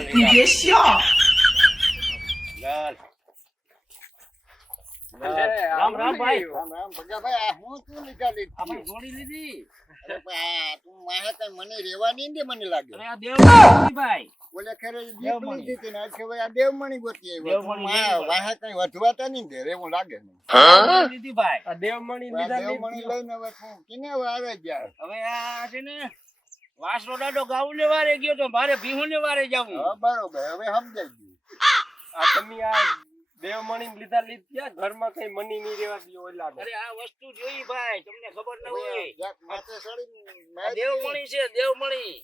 你别笑。 રામ રામ ભાઈ. રામ રામ ભગાભાઈ, આ હું તું નીકાળી આપણે જોડી લીધી. અરે આ તું માહે કઈ મને રેવાની ને મને લાગે. અરે આ દેવમણી ભાઈ. ઓલે ખરે દેવમણી. દીપડી દીધી ને આ કે ભાઈ આ દેવમણી ગોતી આવ્યો. દેવમણી તું લેવી વાહે કઈ વધવાતા નહીં દે એવું લાગે મને. લીધી ભાઈ. આ દેવમણી આ લીધા દેવમણી લઈને હવે તું કિને આવે ગયા. હવે આ છે ને વાસનો દાડો ગાઉં ને વારે ગયો તો મારે ભીહું ને વારે જાવું. હા બરોબર, હવે સમજાઈ ગયું. આ તમે આ દેવમણી લીધા લીધા ઘરમાં કઈ મની નહીં રેવા દીયો ઓલા અરે આ વસ્તુ જોઈ ભાઈ, તમને ખબર ન હોય. જાક માથે ચડીને આ મારી દેવમણી છે, દેવમણી.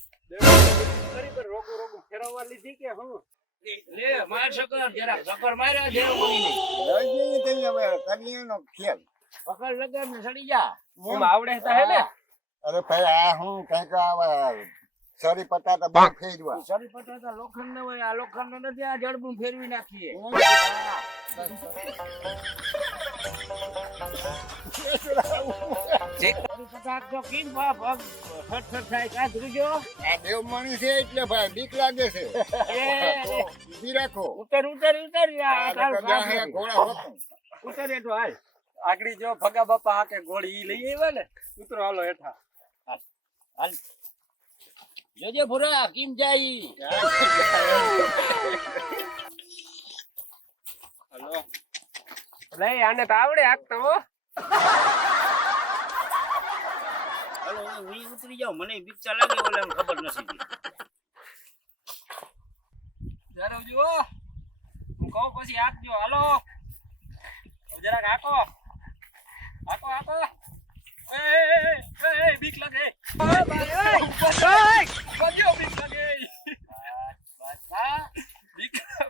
કરી પર રોગો રોગો ફેરવવા લીધી કે હું લે માર સકર જરા સકર માર્યા દેવમણી ને. લઈ જઈએ તઈ હવે કન્યાનો ખેલ. પકડ લગન ને સડી જા. એમ આવડે તા હે ને અરે ભાઈ આ હું કઈક આવે સરી પટાટા બહુ ફેરવા. સરી પટાટા લોખંડ ન હોય, આ લોખંડ નો નથી, આ જડબું ફેરવી નાખીએ. પટાટો કેમ બાપ ફટ થાય કાં ધ્રુજો? આ દેવમણી છે એટલે ભાઈ બીક લાગે છે. ઊભી રાખો. ઉતર ઉતર ઉતર આ તારું ત્યાં કામ હે નથી. ઘોડા હોતું. ઉતર એ તો હાલ. આગળી જો ભગા બાપા હાકે ગોળી ઈ લઈ આવ્યા ને ઉતરો હાલો હેઠા હાલ જોજે ભૂરા કેમ જાય. હાલો લઈ આને તો આવડે હાકતો હો હાલો હું ઉતરી જાઉં, મને બીક લાગે ઓલા ખબર નથી. જરા જો હું કહું પછી હાકજો હાલો જરાક હાકો હાકો હાકો એ બીક લાગે ઓય ભાઈ ઓય બજો બીક લાગે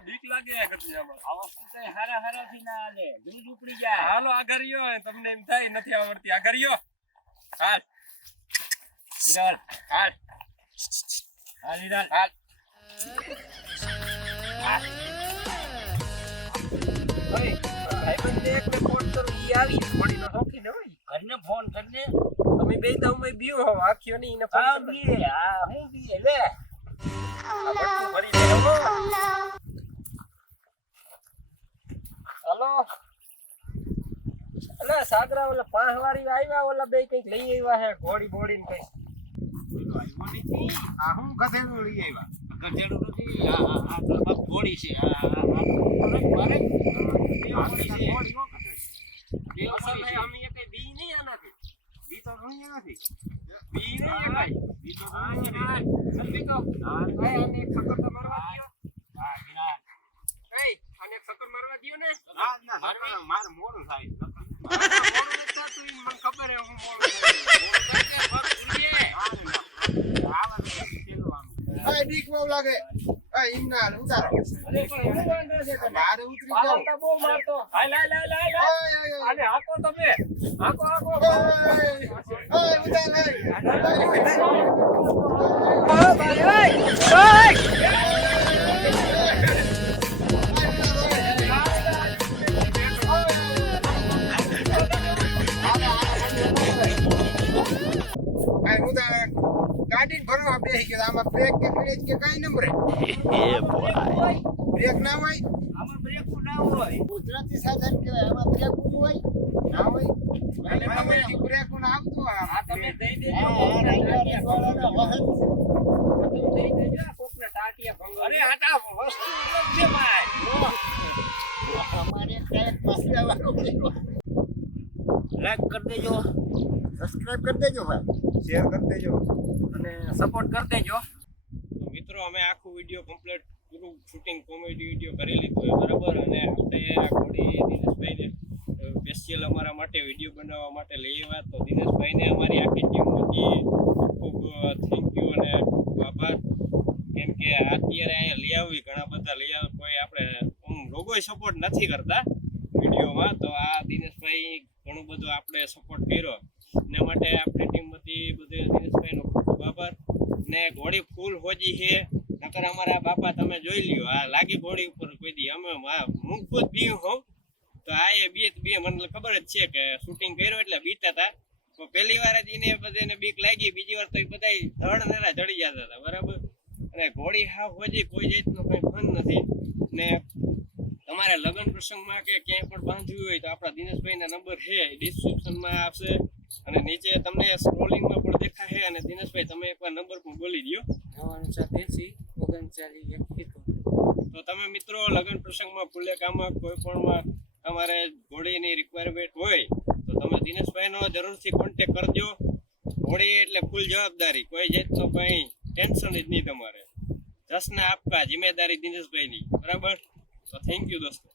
બીક લાગે કતિયામાં આ વસ્તુ કઈ હારા હારા થી ના આલે, દૂધ ઉપડી જાય. હાલો આગરિયો તમને એમ થાય નથી આવડતી આગરિયો હાલ ઈરાલ હાલ હાલ ઈરાલ હાલ ઓય ભાઈબંધને એકને ફોન કરું ઈ આવી થોડીનો શોખી ન હોય ઘરને ફોન કરને. તમે બે તો અમે બીયો હો આખ્યો નહીં એને ફોન આ કરતા. બીએ આ હું બીએ લે. આ બધું ભરી દે હો. હાલો અલા સાગરા ઓલા પાંહવારી આવ્યા ઓલા બે કઈક લઈ આવ્યા હે ઘોડી બોડી ને કઈ આ હું ગધેડું લઈ આવ્યા. ગધેડું નથી, આ બાપ ઘોડી છે. આ મારે ઘોડી છે. અસલ હે અમે એ કઈ બી નહીં આનાથી બી તો નહીં નથી. બી નહીં ભાઈ બી તો હા નહીં યાર નથી. જલ્દી કહો ભાઈ આને એક સકર તો મારવા દ્યો હા ઈરાલ. એય આને એક સકર મારવા દ્યો ને માર મોડું થાય. મને ખબર હે હું મોડું આ બીક બહુ લાગે. આ ઈમના ઉતારો. અરે પણ હું વાંધો છે તને? મારે ઉતરી જાવ. પાલતા બહુ મારતો હાલ હાલ હાલ હાલ આને હાકો તમે હાકો હાકો ગાડી ભરવા બેસી ગયો. આમાં બ્રેક કે ક્લેચ કે કઈ નંબર બ્રેક ના હોય. આમાં બ્રેક ના હોય. ગુજરાતી સાધન કહેવાય. આમાં બ્રેક હોય ના હોય. અને આમાંથી બ્રેક આવતું આ તમે દઈ દેજો હા, વાળાના વાહન. તમે દઈ દેજો આ કોકને ટાટિયા ભંગો અરે આ તો વસ્તુ અલગ છે ભાઈ. અમારે કાંઈક પાછળવાળો કહેવાય. લાઈક કરી દેજો, સબસ્ક્રાઇબ કરી દેજો ભાઈ, શેર કરી દેજો. અને સપોર્ટ કરી દેજો મિત્રો અમે આખું વિડીયો કમ્પ્લીટ પૂરું શૂટિંગ કોમેડી વિડીયો કરી લીધું હોય બરાબર. અને આપણે આ ઘોડી દિનેશભાઈને સ્પેશિયલ અમારા માટે વિડીયો બનાવવા માટે લઈ આવ્યા. તો દિનેશભાઈને અમારી આખી ટીમમાંથી ખૂબ થેન્ક યુ અને ખૂબ આભાર. કેમ કે અત્યારે અહીંયા લઈ આવી ઘણા બધા લઈ આવે કોઈ આપણે લોકોય સપોર્ટ નથી કરતા વિડીયોમાં. તો આ દિનેશભાઈ ઘણું બધું આપણે સપોર્ટ કર્યો એના માટે આપણી ટીમમાંથી બધું દિનેશભાઈનો ખૂબ ખૂબ આભાર. ને ઘોડી ફૂલ હોજી છે નકર અમારા બાપા તમે જોઈ લ્યો આ લાગી ઘોડી ઉપર કોઈ દી અમે હું ખુદ બી હોઉં તો આ એ બે મને ખબર જ છે કે શૂટિંગ કર્યો એટલે બીતા હતા. તો પહેલી વાર જ એને બધાને બીક લાગી, બીજી વાર તો બધા ધડ નેરા ચડી જતા હતા બરાબર. અને ઘોડી હાવ હોજી કોઈ જાતનો કઈ ફન નથી. ને તમારે લગ્ન પ્રસંગમાં કે ક્યાંય પણ બાંધવી હોય તો આપણા દિનેશભાઈના નંબર છે ડિસ્ક્રિપ્શનમાં આવશે અને નીચે તમને સ્ક્રોલિંગમાં પણ દેખાશે. અને દિનેશભાઈ તમે એકવાર નંબર પણ બોલી દો. 998039 તો તમે મિત્રો લગ્ન પ્રસંગમાં ફુલેકામાં કોઈ પણમાં તમારે ઘોડીની રિક્વાયરમેન્ટ હોય તો તમે દિનેશભાઈનો જરૂરથી કોન્ટેક કરજો. ઘોડી એટલે ફૂલ જવાબદારી, કોઈ જાતનો કઈ ટેન્શન જ નહીં તમારે. જસને આપકા જિમ્મેદારી દિનેશભાઈની. બરાબર? તો થેન્ક યુ દોસ્તો.